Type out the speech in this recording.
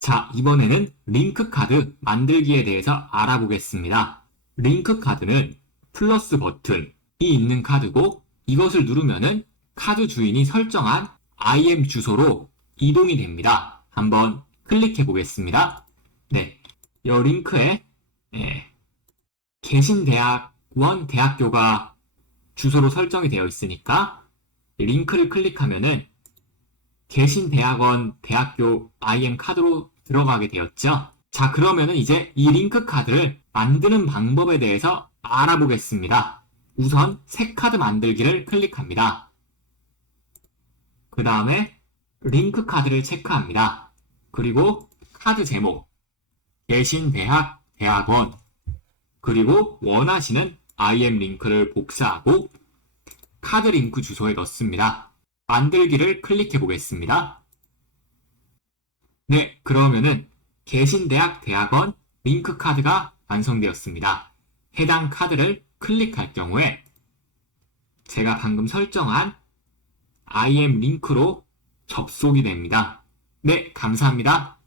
자, 이번에는 링크 카드 만들기에 대해서 알아보겠습니다. 링크 카드는 플러스 버튼이 있는 카드고 이것을 누르면은 카드 주인이 설정한 IM 주소로 이동이 됩니다. 한번 클릭해 보겠습니다. 네. 이 링크에 예, 계신 대학원 대학교가 주소로 설정이 되어 있으니까 링크를 클릭하면은 계신 대학원 대학교 IM 카드로 들어가게 되었죠. 자, 그러면은 이제 이 링크 카드를 만드는 방법에 대해서 알아보겠습니다. 우선 새 카드 만들기를 클릭합니다. 그 다음에 링크 카드를 체크합니다. 그리고 카드 제목, 계신 대학, 대학원, 그리고 원하시는 IM 링크를 복사하고 카드 링크 주소에 넣습니다. 만들기를 클릭해 보겠습니다. 네, 그러면은 계신 대학, 대학원 링크 카드가 완성되었습니다. 해당 카드를 클릭할 경우에 제가 방금 설정한 IM 링크로 접속이 됩니다. 네, 감사합니다.